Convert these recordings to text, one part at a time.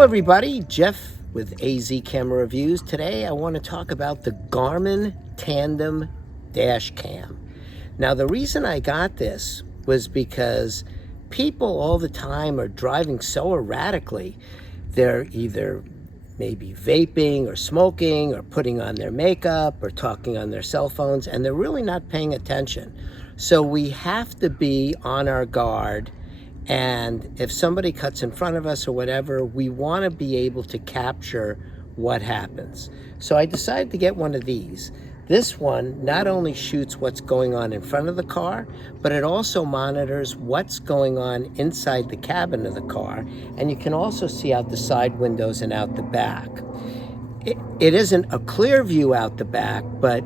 Hello everybody, Jeff with AZ Camera Reviews. Today I want to talk about the Garmin Tandem Dash Cam. Now the reason I got this was because people all the time are driving so erratically. They're either maybe vaping or smoking or putting on their makeup or talking on their cell phones, and they're really not paying attention. So we have to be on our guard. And if somebody cuts in front of us or whatever, we want to be able to capture what happens. So I decided to get one of these. This one not only shoots what's going on in front of the car, but it also monitors what's going on inside the cabin of the car. And you can also see out the side windows and out the back. It isn't a clear view out the back, but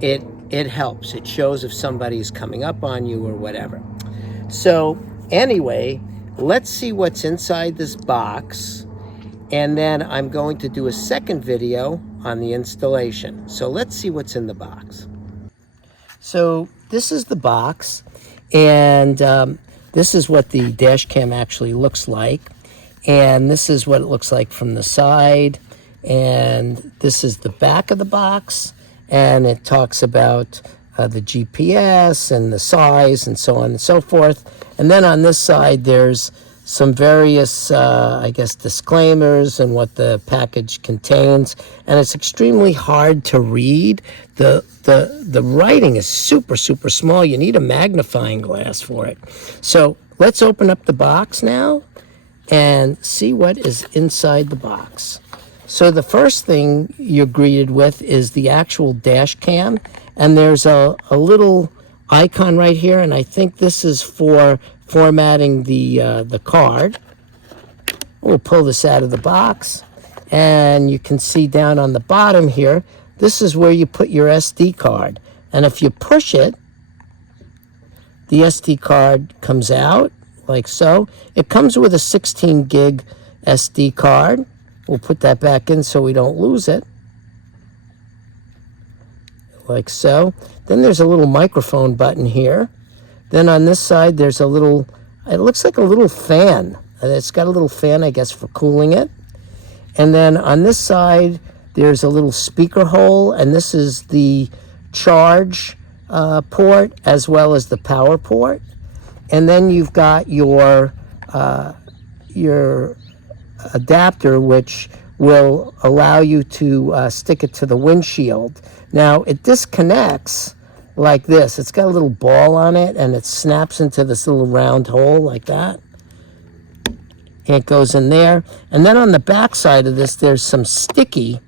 it helps. It shows if somebody's coming up on you or whatever. So anyway, let's see what's inside this box, and then I'm going to do a second video on the installation. So let's see what's in the box. So this is the box, and this is what the dash cam actually looks like, and this is what it looks like from the side, and this is the back of the box, and it talks about the GPS and the size and so on and so forth. And then on this side, there's some various, I guess, disclaimers and what the package contains. And it's extremely hard to read. The writing is super, super small. You need a magnifying glass for it. So let's open up the box now and see what is inside the box. So the first thing you're greeted with is the actual dash cam. And there's a little icon right here, and I think this is for formatting the card. We'll pull this out of the box, and you can see down on the bottom here, this is where you put your SD card. And if you push it, the SD card comes out like so. It comes with a 16 gig SD card. We'll put that back in so we don't lose it, like so. Then there's a little microphone button here. Then on this side, there's a little, it looks like a little fan. It's got a little fan, I guess, for cooling it. And then on this side, there's a little speaker hole, and this is the charge port as well as the power port. And then you've got your adapter, which will allow you to stick it to the windshield. Now it disconnects like this. It's got a little ball on it, and it snaps into this little round hole like that. It goes in there. And then on the back side of this, there's some sticky,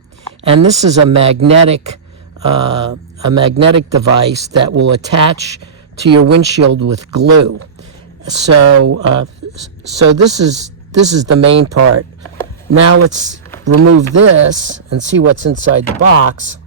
and this is a magnetic device that will attach to your windshield with glue. So this is the main part. Now let's remove this and see what's inside the box.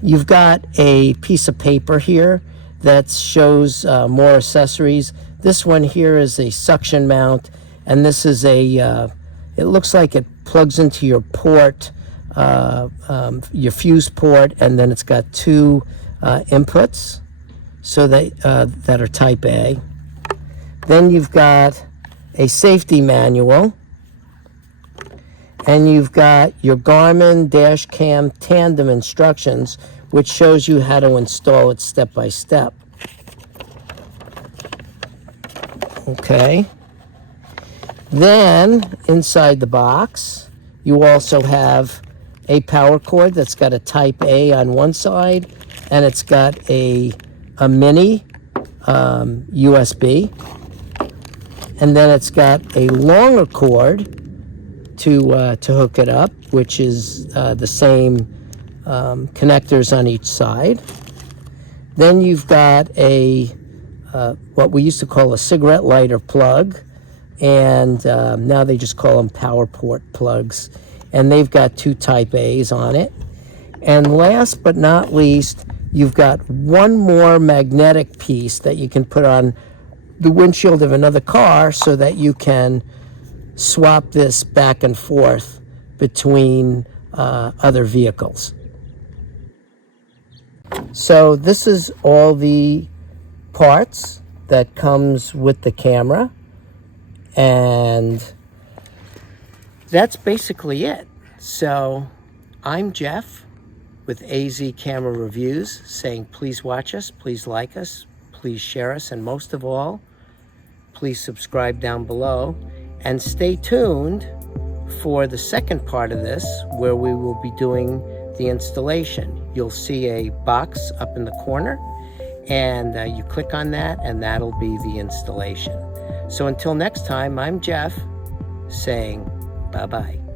You've got a piece of paper here that shows more accessories. This one here is a suction mount, and this is it looks like it plugs into your port, your fuse port, and then it's got two inputs so that are type A. Then you've got a safety manual, and you've got your Garmin Dash Cam Tandem instructions, which shows you how to install it step by step. Okay. Then inside the box, you also have a power cord that's got a type A on one side, and it's got a mini USB. And then it's got a longer cord to hook it up, which is the same connectors on each side. Then you've got a what we used to call a cigarette lighter plug, and now they just call them power port plugs, and they've got two type A's on it. And last but not least, you've got one more magnetic piece that you can put on the windshield of another car so that you can swap this back and forth between other vehicles. So this is all the parts that comes with the camera, and that's basically it. So I'm Jeff with AZ Camera Reviews saying please watch us, please like us, please share us, and most of all, please subscribe down below and stay tuned for the second part of this where we will be doing the installation. You'll see a box up in the corner and you click on that and that'll be the installation. So until next time, I'm Jeff saying bye-bye.